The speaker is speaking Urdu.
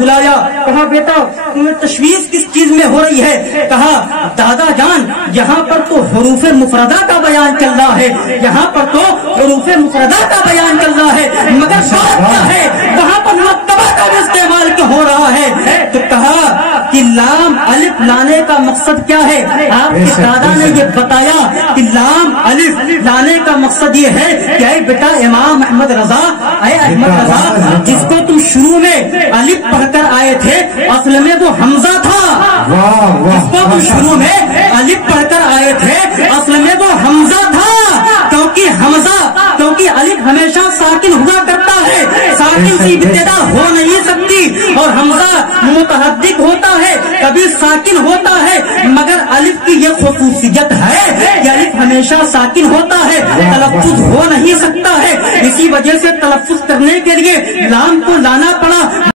بلایا، کہا بیٹا تمہیں تشویش کس چیز میں ہو رہی ہے؟ کہا دادا جان یہاں پر تو حروف مفردہ کا بیان چل رہا ہے، یہاں پر تو حروف مفردہ کا بیان چل رہا ہے، مگر بات کیا ہے وہاں پر مرتبہ کا استعمال کیوں ہو رہا ہے؟ تو کہا کہ لام الف لانے کا مقصد کیا ہے؟ آپ کے دادا نے یہ بتایا کہ لام الف لانے کا مقصد یہ ہے کہ اے بیٹا امام احمد رضا، اے احمد رضا جس کو تم شروع میں الف پڑھ کر آئے تھے اصل میں وہ حمزہ تھا، جس کو تم شروع میں الف پڑھ کر آئے تھے اصل میں وہ حمزہ تھا، کیونکہ الف ہمیشہ ساکن ہوا کرتا ہے، ساکن سے ابتدا ہو نہیں سکتی، اور حمزہ متحرک ہوتا ہے کبھی ساکن ہوتا ہے، مگر الف کی یہ خصوصیت ہے کہ الف ہمیشہ ساکن ہوتا ہے، تلفظ ہو نہیں سکتا ہے، اسی وجہ سے تلفظ کرنے کے لیے لام کو لانا پڑا۔